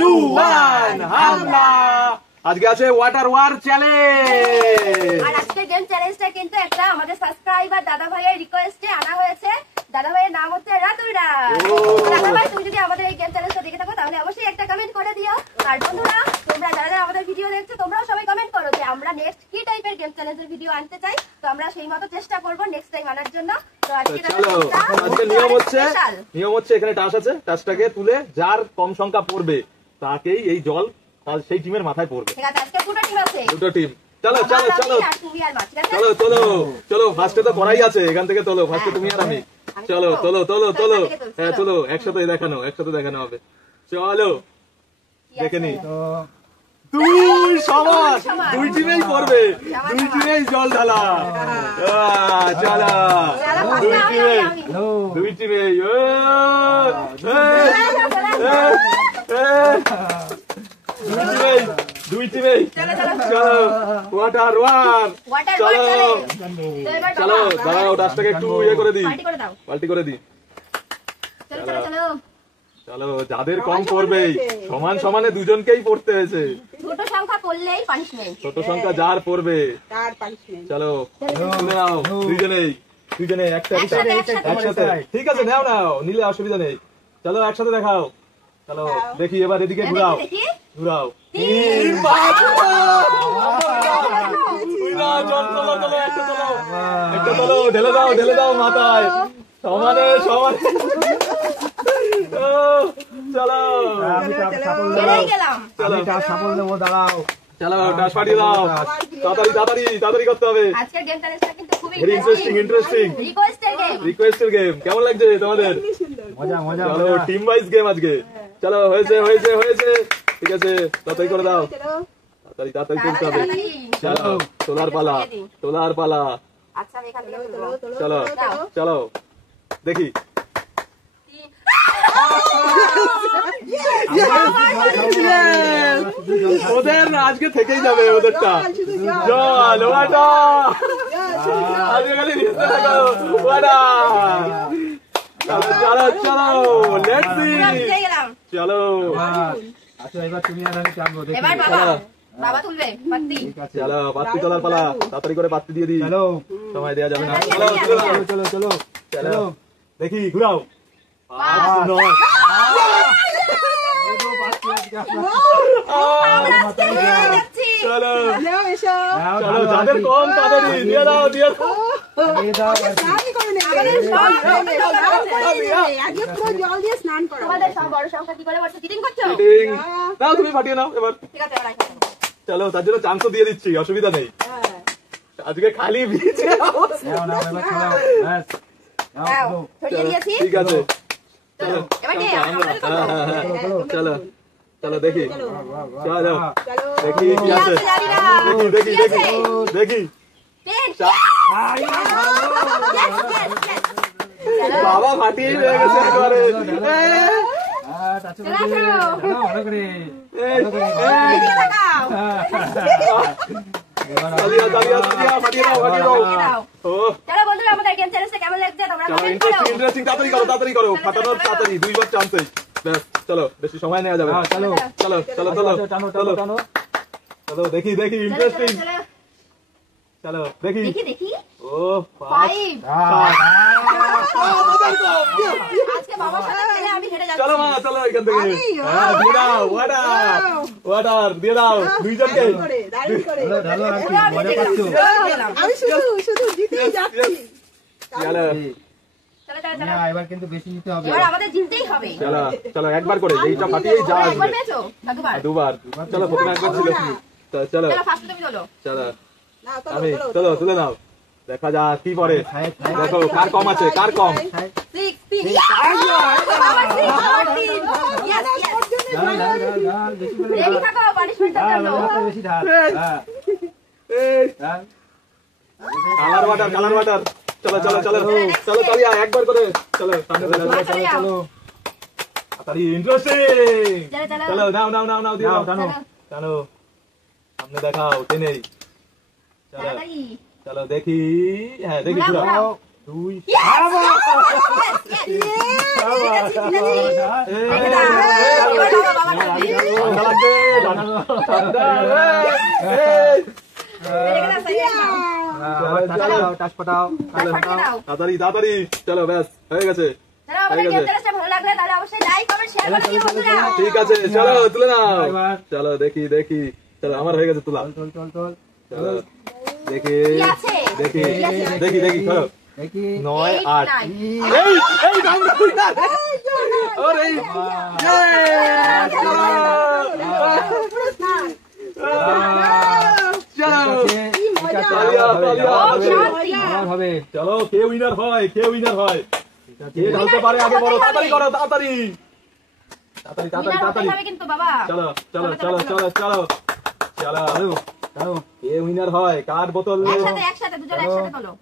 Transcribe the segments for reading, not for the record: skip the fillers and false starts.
2 1 হামলা। আজকে আছে ওয়াটার ওয়ার চ্যালেঞ্জ। আর আজকে গেম চ্যালেঞ্জটা কিন্তু একটা আমাদের সাবস্ক্রাইবার দাদা ভাইয়ের রিকোয়েস্টে আনা হয়েছে। দাদা ভাইয়ের নাম হচ্ছে রাতুইরা। দাদা ভাই তুমি যদি আমাদের এই গেম চ্যালেঞ্জটা দেখে থাকো তাহলে অবশ্যই একটা কমেন্ট করে দিও। আর বন্ধুরা তোমরা যারা যারা আমাদের ভিডিও দেখছো তোমরাও সবাই কমেন্ট করো যে আমরা নেক্সট কি টাইপের গেম চ্যালেঞ্জের ভিডিও আনতে চাই। তো আমরা সেই মতো চেষ্টা করব নেক্সট টাইম আনার জন্য। তো আজকে আজকে নিয়ম হচ্ছে এখানে টাস আছে, টাসটাকে তুলে যার কম সংখ্যা পড়বে তাকেই এই জল সেই টিমের মাথায় পড়বে। ঠিক আছে, আজকে দুটো টিম আছে, দুটো টিম। চলো চলো চলো চলো চলো চলো, ফার্স্টে তো করাই আছে, এখান থেকে তোলো, ফার্স্টে তুমি আর আমি। চলো তোলো তোলো তোলো, হ্যাঁ তোলো, একসাথে দেখানো হবে। চলো দেখে নি, দুই সমান, দুই টিমেই পড়বে, দুই টিমেই জল ঢালা। চলো দুই টিমেই দুই টিমেই চলো ওয়াটার ওয়ার। চলো চলো দাঁড়াও, ডাসটাকে একটু ইয়ে করে দিই, পাল্টি করে দিই। চলো যাদের কম পড়বে সমান সমানে দুজনকেই পড়তে হয়েছে। ছোট সংখ্যা পড়লেই পানিশমেন্ট, ছোট সংখ্যা যার পড়বে তার পানিশমেন্ট। চলো তুলে নাও, দুইজনে একসাথে। ঠিক আছে নাও নাও, নিলে অসুবিধা নেই। চলো একসাথে দেখাও। চলো দেখি এবার এদিকে ঘুরাও ঘুরাও। একটা তোলো, ঢেলে দাও মাথায়, সমানে সমানে। চলো সাফল দেবো, দাঁড়াও। চলো টাস পাঠিয়ে দাও, তাড়াতাড়ি করতে হবে। ইন্টারেস্টিং রিকোয়েস্টের গেম। কেমন লাগছে তোমাদের? মজা। চলো টিম ওয়াইজ গেম আজকে। চলো হয়েছে, ঠিক আছে, তাড়াতাড়ি করে দাও, তাড়াতাড়ি করতে হবে। চলো তোলার পালা। চলো চলো দেখি। ওদের আজকে থেকেই যাবে, ওদেরটা জল ওয়াটার। আজকে খালি নিতে থাকো ওয়াটার। চলো চলো লেটস সি। চলো আচ্ছা এবার তুমি আর আমি চাপবো, দেখি। বাবা তুলবে পাত্তি। চলো পাত্তি তোলার পালা, তাড়াতাড়ি করে পাত্তি দিয়ে দিই, সময় দেওয়া যাবে না। চলো দেখি ঘুরাও। চলো যাদের কম তাদেরই দিয়ে দাও। তুমি ফাটিয়ে নাও এবার। চলো তার জন্য চান্সও দিয়ে দিচ্ছি, অসুবিধা নেই। আজকে খালি ঠিক আছে। চলো চলো দেখি, চলো দেখি কি আছে, দেখি বাবা ফাটিয়ে হয়ে গেছে একবারে। তাড়াতাড়ি করো, ফাটানোর তাড়াতাড়ি, 2 বার চান্সেই। চলো বেশি সময় নেওয়া যাবে। চলো চলো চলো চলো চলো দেখি ইন্টারেস্টিং। চলো দেখি। ও 5। চলো মা চলো এখান থেকে। দিয়ে দাও ওয়াটার দিয়ে দাও দুইজনকে। এবার কিন্তু বেশি নিতে হবে, চলো চলো একবার করে এইটা ফাটিয়ে যা আসবে। দুবার। চলো প্রথমে একবার ছিল। চলো চলো আমি চলো তুলে নাও, দেখা যাক কি পরে। দেখো কার কম আছে, কার কম। Colour water. চলো চলো চলো চলো চলো একবার করে। চলো চলো তাড়াতাড়ি, ইন্টারেস্টিং। চলো নাও দিয়ে দাও, টানো সামনে দেখাও, টেনেই। চলো চলো দেখি, হ্যাঁ দেখি ঘুরাও। 2 চলো টাচ পাঠাও তাড়াতাড়ি তাড়াতাড়ি চলো ব্যাস হয়ে গেছে ভালো লাগলে তাহলে অবশ্যই লাইক কমেন্ট শেয়ার করে দিও বন্ধুরা। ঠিক আছে চলো তুলে নাও চলো দেখি দেখি চলো আমার হয়ে গেছে তোলা চল চল চল চলো দেখি কি আছে? দেখি দেখি দেখি চলো দেখি 9 8 9 এই এই গামটা কই না আরে হবে চলো কে উইনার হয় কে উইনার হয় কে ঢালতে পারে আগে বলো তাড়াতাড়ি করো তাড়াতাড়ি তাড়াতাড়ি তাড়াতাড়ি তাড়াতাড়ি হবে কিন্তু বাবা। চলো চলো চলো চলো চলো চলো কে উইনার হয় কার বোতল একসাথে একসাথে দুজন একসাথে তোলো।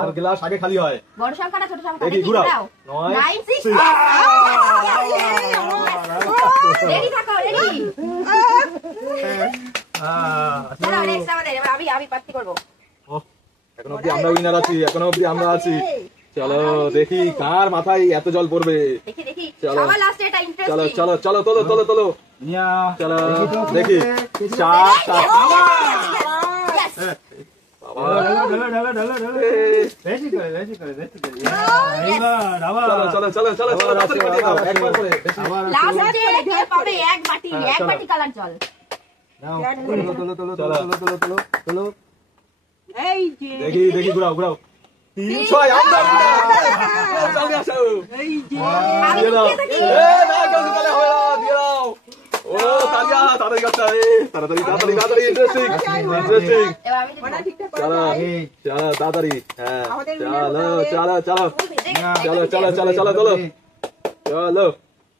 আর গ্লাস আগে খালি হয় বড় সংখ্যাটা ছোট সংখ্যা দেখি দেখি ঘুরাও ঘুরাও। 9 9 6 রেডি থাকো রেডি। চলো নেক্সট আমাদের এবার আমি পার্টি করব। এখন অবধি আমরা উইনার আছি এখনো অবধি আমরা আছি চলো দেখি কার মাথায় এত জল পড়বে দেখি দেখি চলো। সবার লাস্টে এটা চলো ইন্টারেস্টিং। চলো চলো তোলো তোলো তোলো নিয়া চলো দেখি 4 7 বেশি করে বেশি করে বেশি করে চলো চলো চলো চলো তাড়াতাড়ি করে দাও একবার করে বেশি লাস্টে কে পাবে এক বাটি কালার জল। দেখি দেখি ঘুরাও ঘুরাও 3 6 আমরা চলে আসো আমি দিয়ে দাও দেখি না কাজ করে হবে না দিয়ে দাও ও তালিয়া তাড়াতাড়ি করতে হবে তাড়াতাড়ি তাড়াতাড়ি তাড়াতাড়ি ইন্টারেস্টিং ইন্টারেস্টিং এবার আমি দেখি চলো চলো তাড়াতাড়ি হ্যাঁ চলো চলো চলো চলো চলো চলো চলো চলো চলো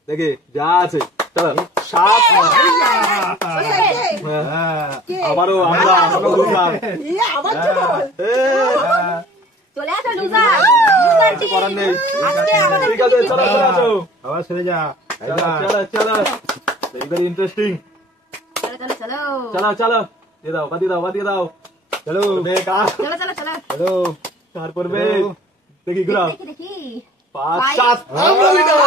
দেখি যা আছে চলো 7 আবারও আমরা লুজার চলে আসো লুজার লুজার টিম করার নেই আজকে আমাদের ঠিক আছে চলো চলে আসো আবার সরে যা চলো চলো ভেরি ইন্টারেস্টিং চলো চলো চলো চলো চলো দিয়ে দাও বাদিয়ে দাও চলো বেকা চলো চলো চলো হ্যালো কার করবে দেখি ঘুরাও দেখি দেখি 5 7 আমরা উইনার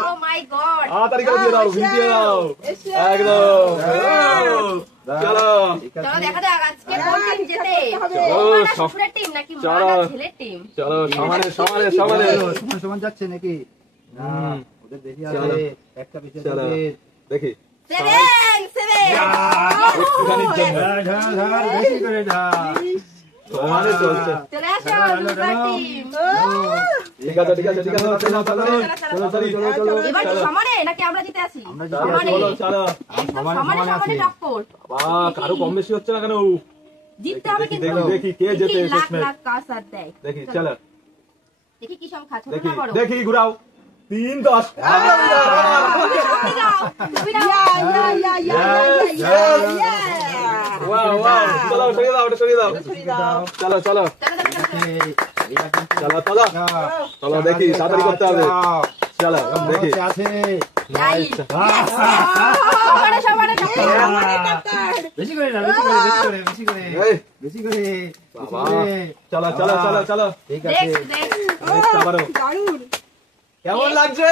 ও মাই গড তাড়াতাড়ি করে দিয়ে দাও ভিডিও দাও একদম চলো চলো দেখা যাক আজকে কোন টিম জেতে চলো, মানা সব- শ্বশুরের টিম নাকি চলো। মানা ছেলের টিম চলো সমানে সমানে সমানে সমান সমান যাচ্ছে নাকি না হুম। ওদের বেশি চলো। আছে একটা পিছে চলো দেখি 7 একটুখানির জন্য বেশি করে ঢাল সমানে চলছে চলে আসো লুজার টিম ঠিক আছে ঠিক আছে ঠিক আছে চলো চলো চলো এবার কি সমানে নাকি আমরা জিতে আছি আমরা জিতে সমানে চলো চলো একদম সমানে সমানে সমানে সমানে আছি। টক্কর বাবা কারো কম বেশি হচ্ছে না কেন জিততে হবে দেখি, কিন্তু দেখি, কে জেতে দেখি, লাখ শেষমেশ। লাখ কাজ আর দেয় দেখি চলো দেখি কি সংখ্যা ছোট দেখি না বড় দেখি ঘুরাও 3 10 ওয়াও ওয়াও চলো সরিয়ে দাও চলো চলো চলো চলো চলো দেখি তাড়াতাড়ি করতে হবে চলো দেখি আছে বেশি করে না বেশি করে বেশি করে এই, বেশি করে বাবা চলো চলো চলো চলো ঠিক আছে নেক্সট আবারও কেমন লাগছে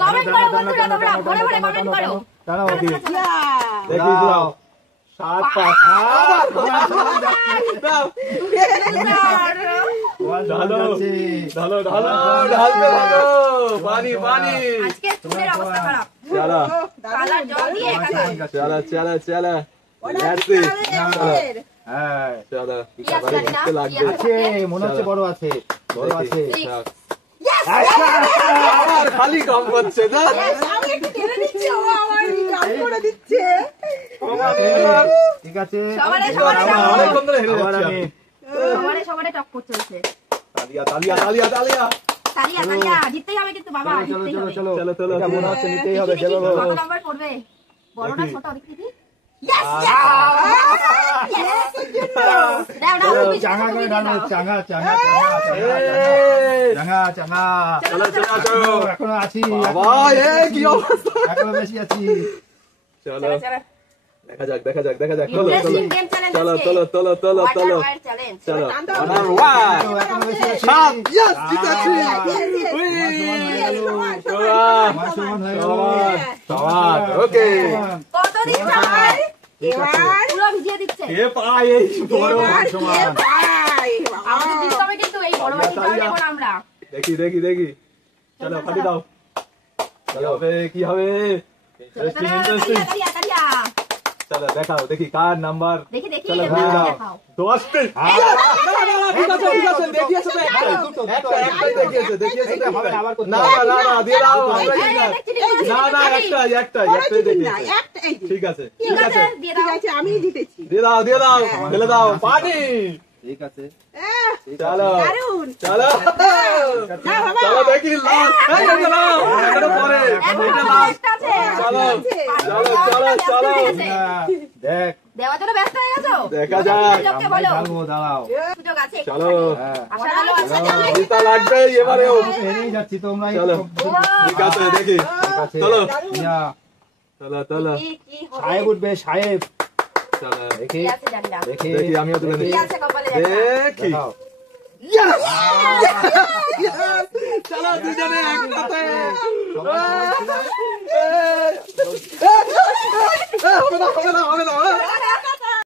কমেন্ট করো বন্ধুরা তোমরা ভরে ভরে কমেন্ট করো দাঁড়াও দেখি দেখি ঘুরাও 7 5 দাও ঢালো ঢালো ঢালো ঢালতে থাকো পানি পানি আজকে চুলের অবস্থা খারাপ চলো কালার জল দিয়ে একাকার চলো চলো চলো Let's see. হ্যাঁ চলো কি আছে জানি না, লাগবে কি আছে? আছে মনে হচ্ছে বড় আছে বড় আছে দেখি, থাক। আর খালি কম করছে না ঠিক আছে সবারে সবারে অনেকক্ষণ ধরে হেরে আবার যাচ্ছি আমি সবারে সবারে টক্কর চলছে তালিয়া তালিয়া তালিয়া তালিয়া তালিয়া তালিয়া জিততেই হবে কিন্তু বাবা চলো জিততেই চলো হবে চলো চলো, চলো, এটা মনে চলো। হচ্ছে নিতেই দেখি, হবে দেখি, চলো কত নাম্বার পড়বে বড় না দেখি। ছোট দেখি দেখি দাও দাও তুমি চাঙা করে ডালো চাঙা চাঙা এই, চাঙা চাঙা চলো চলো চলো এখনো আছি বাবা এ কি অবস্থা এখনো বেশি আছি চলো দেখা যাক দেখা যাক দেখা যাক চলো চলো ইন্টারেস্টিং গেম চ্যালেঞ্জ চলো চলো চলো চলো চলো ওয়াটার চ্যালেঞ্জ চলো আমার ওয়াই এখনো বেশি আছি সাত ইয়েস জিতেছি সমান হয়ে গেল। সমান সমান হয়ে গেল। সমান ওকে কে পায় এই বড় সমান? আমাদের জিততে হবে কিন্তু এই বড় বাটি খাওয়া নেব না আমরা। দেখি দেখি দেখি, চলো ফাটি দাও। চলো হবে কি হবে? Interesting interesting. চলো দেখাও দেখি কার নাম্বার। দেখি দেখি চলো এবার ঘুরে দাও। দেখাও। 10 ঠিক আছে ঠিক আছে, দেখিয়েছে তো একটাই দেখিয়েছে দেখিয়েছে তো হবে একটাই। আবার করতে না হবে। না না দিয়ে দাও, আমরা এই, না না না একটাই একটাই একটাই দেখিয়েছে। ঠিক আছে ঠিক আছে দিয়ে দাও। আমি জিতেছি। দিয়ে দাও ফেলে দাও পানি। ঠিক আছে চলো দারুণ। চলো চলো দেখি লাস্ট এটা পরে এটা লাস্ট। একটা আছে। চলো চলো চলো চলো দেখ দেওয়ার জন্য ব্যস্ত হয়ে গেছো? দেখা যাক। লোককে বলো। খেলবো দাঁড়াও সুযোগ আছে। চলো হ্যাঁ আশা ভালো আছে। জিতা লাগবে এবারেও। হেরেই যাচ্ছি তোমরা চলো ঠিক আছে দেখি চলো চলো চলো কি কি হবে? সাহেব উঠবে সাহেব চলো দেখি কি আছে জানি না। দেখি দেখি আমিও তুলে কি নিচ্ছি আছে কপালে দেখা। দেখি। দেখাও। চলো দুজনে একসাথে। হবে না হবে না হবে না